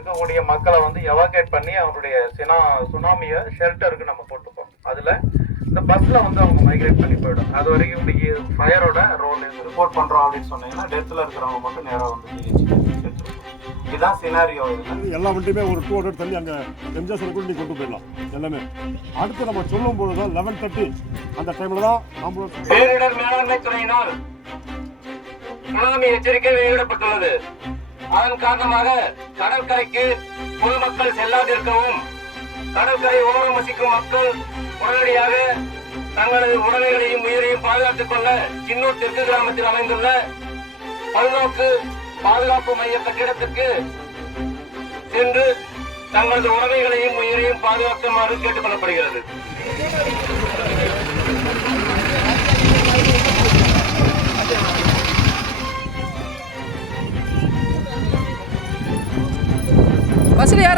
இருக்கக்கூடிய மக்களை வந்து எவாகேட் பண்ணி அவருடைய சினா சுனாமியை ஷெல்டருக்கு நம்ம போட்டுப்போம். அதுல இந்த பஸ்ல வந்து அவங்க மைக்ரேட் பண்ணி போயிடும். அது வரைக்கும் இன்னைக்கு ஃபயரோட ரோல் ரிப்போர்ட் பண்றோம் அப்படின்னு சொன்னீங்கன்னா டெத்ல இருக்கிறவங்க மட்டும் நேரா வந்து இதுதான் சினாரியோ எல்லா வண்டியுமே ஒரு டூ ஹண்ட்ரட் தள்ளி அங்கே எம்ஜிஆர் கூட நீ கொண்டு போயிடலாம். எல்லாமே. அடுத்து நம்ம சொல்லும் பொழுது தான் லெவன் தேர்ட்டி அந்த டைமில் தான் ஆம்புலன்ஸ் பேரிடர் மேலாண்மை துறையினால் சுனாமி எச்சரிக்கை வெளியிடப்பட்டுள்ளது. அதன் காரணமாக கடற்கரைக்கு பொதுமக்கள் செல்லாதிருக்கவும் கடற்கரை ஓரம் வசிக்கும் மக்கள் உடனடியாக தங்களது உடமைகளையும் உயிரையும் பாதுகாத்துக் கொள்ள சின்னூர் தெற்கு கிராமத்தில் அமைந்துள்ள பல்நோக்கு பாதுகாப்பு மைய கட்டிடத்திற்கு சென்று தங்களது உடமைகளையும் உயிரையும் பாதுகாக்குமாறு கேட்டுக் கொள்ளப்படுகிறது.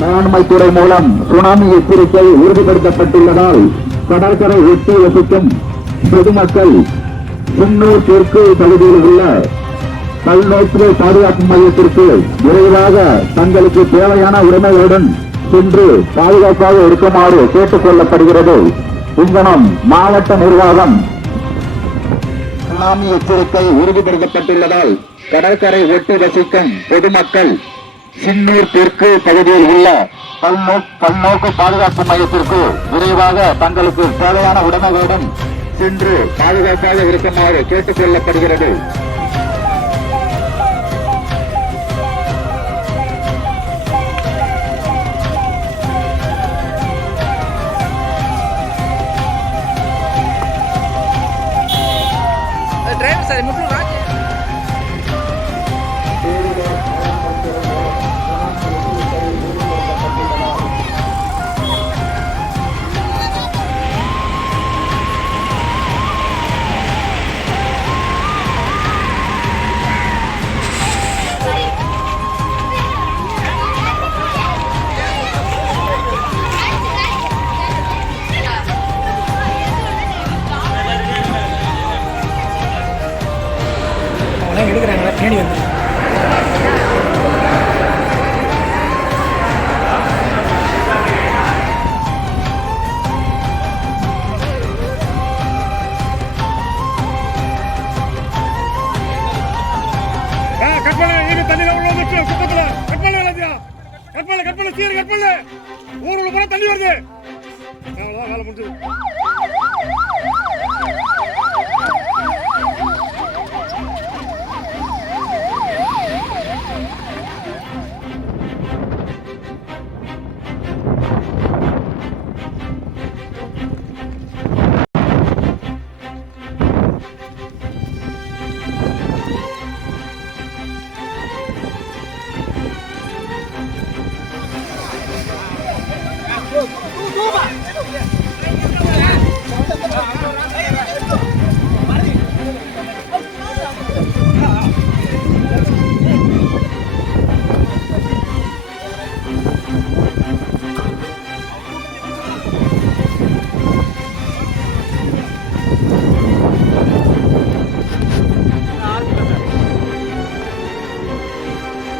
மேலாண்மை துறை மூலம் சுனாமி எச்சரிக்கை உறுதிப்படுத்தப்பட்டுள்ளதால் கடற்கரை ஒட்டி வசிக்கும் பொதுமக்கள் குன்னூர் தெற்கு பகுதியில் உள்ள பல்நோக்கு பாதுகாப்பு மையத்திற்கு விரைவாக தங்களுக்கு தேவையான உரிமைகளுடன் சென்று பாதுகாப்பாக இருக்குமாறு கேட்டுக் கொள்ளப்படுகிறது. இங்கனம் மாவட்ட நிர்வாகம் சுனாமி எச்சரிக்கை உறுதிப்படுத்தப்பட்டுள்ளதால் கடற்கரை ஒட்டி வசிக்கும் பொதுமக்கள் சின்னூர் தெற்கு பகுதியில் உள்ள பல்நோக்கு பல்நோக்கு பாதுகாப்பு மையத்திற்கு விரைவாக தங்களுக்கு தேவையான உடைமைகளுடன் சென்று பாதுகாப்பாக இருக்குமாறு கேட்டுக் கொள்ளப்படுகிறது. எடுக்கிறாங்களா பின்னாடி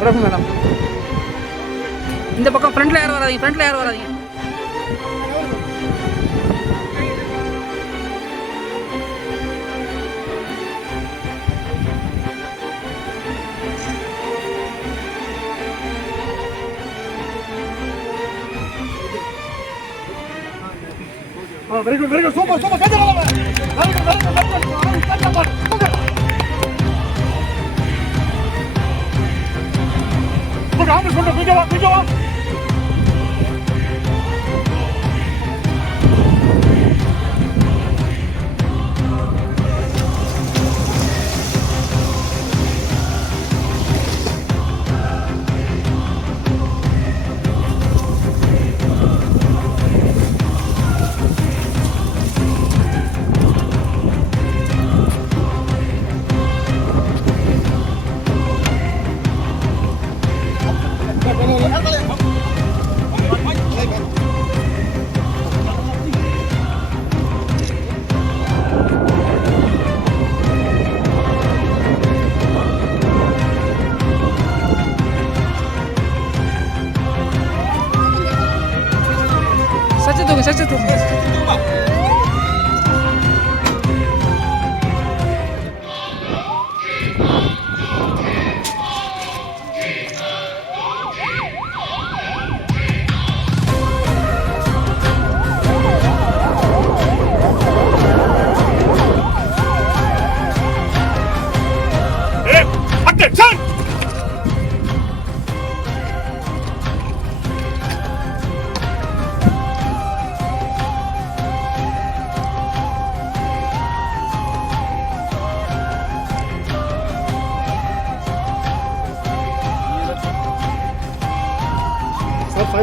மேடம் மேடம். இந்த பக்கம் ஃப்ரண்ட்ல யாரும் வராதிங்க ஃப்ரண்ட்ல யாரும் வராதிங்க. Very good very good super super. கேட்கலாம் very good very good very good 队长，你说别，谁叫了？别叫了？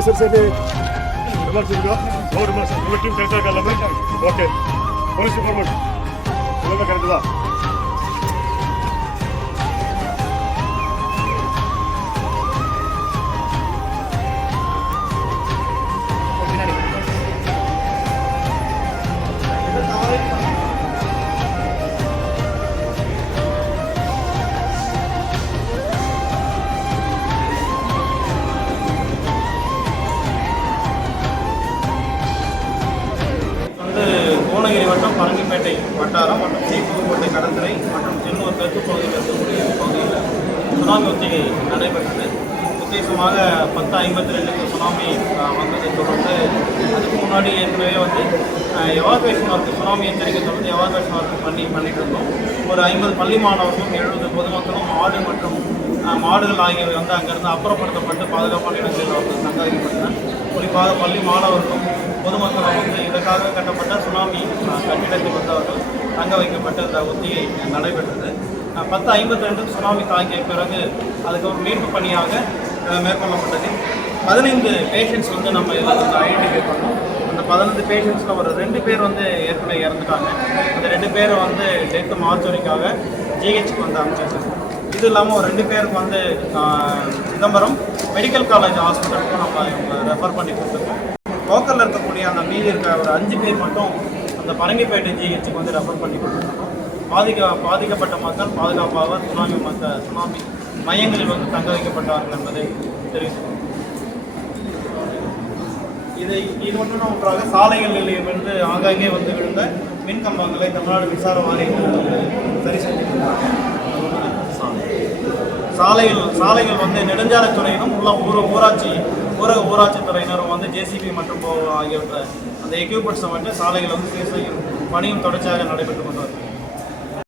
Mysore city okay police department కరెక్ట్గా புதுக்கோட்டை வட்டாரம் மற்றும் ஸ்ரீபுதுக்கோட்டை கடற்கரை மற்றும் தென்னூர் தெற்கு பகுதியில் இருக்கக்கூடிய பகுதியில் சுனாமி ஒத்திகை நடைபெற்றது. உத்தேசமாக பத்து ஐம்பத்தி ரெண்டுக்கு சுனாமி வந்தது வந்ததை தொடர்ந்து அதுக்கு முன்னாடி ஏற்கனவே வந்து எவாகுவேஷன் ஒர்க் சுனாமி எச்சரிக்கை தொடர்ந்து எவாகுவேஷன் ஒர்க் பண்ணி பண்ணிட்டு இருந்தோம். ஒரு ஐம்பது பள்ளி மாணவர்களும் எழுபது பொதுமக்களும் ஆடு மற்றும் மாடுகள் ஆகியவை வந்து அங்கிருந்து அப்புறப்படுத்தப்பட்டு பாதுகாப்பான இடங்களில் வந்து தங்க பள்ளி மாணவர்களும் பொதுமக்களும் வந்து இதற்காக கட்டப்பட்ட சுனாமி கட்டிடத்தில் வந்தவர்கள் தங்க வைக்கப்பட்ட இந்த ஒத்திகை நடைபெற்றது. பத்து ஐம்பத்தி ரெண்டு சுனாமி தாங்கிய பிறகு அதுக்கு ஒரு மீட்பு பணியாக மேற்கொள்ளப்பட்டது. பதினைந்து பேஷண்ட்ஸ் வந்து நம்ம இதில் வந்து ஐடென்டிஃபை பண்ணோம். அந்த பதினைந்து பேஷண்ட்ஸில் ஒரு ரெண்டு பேர் வந்து ஏற்கனவே இறந்துட்டாங்க. அந்த ரெண்டு பேரை வந்து டெத்து மார்ச்சரிக்காக ஜிஹெச்சுக்கு வந்து அமைச்சிருக்காங்க இது இல்லாமல் ஒரு ரெண்டு பேருக்கு வந்து சிதம்பரம் மெடிக்கல் காலேஜ் ஹாஸ்பிட்டலுக்கும் நம்ம இவங்க ரெஃபர் பண்ணி கொடுத்துருக்கோம். லோக்கலில் இருக்கக்கூடிய அந்த மீதி இருக்க ஒரு அஞ்சு பேர் மட்டும் அந்த பரங்கிப்பேட்டை ஜிஹெச்சுக்கு வந்து ரெஃபர் பண்ணி கொடுத்துருக்கோம். பாதிக்க பாதிக்கப்பட்ட மக்கள் பாதுகாப்பாக சுனாமி மக்கள் சுனாமி மையங்களில் வந்து தங்க வைக்கப்பட்டார்கள் என்பதை தெரிவித்துள்ளோம் இதை இது ஒன்றும் ஒன்றாக சாலைகளில் வந்து ஆங்காங்கே வந்து விழுந்த மின் கம்பங்களை தமிழ்நாடு மின்சார வாரியத்தில் சரி செஞ்சிருக்கிறாங்க சாலை. சாலைகள் சாலைகள் வந்து நெடுஞ்சாலைத்துறையினும் உள்ள ஊர ஊராட்சி ஊரக ஊராட்சி துறையினரும் வந்து ஜேசிபி மற்றும் ஆகியவற்றை அந்த எக்யூப்மெண்ட்ஸை வந்து சாலைகள் வந்து சீர் செய்யும் பணியும் தொடர்ச்சியாக நடைபெற்று கொண்டு வருகிறது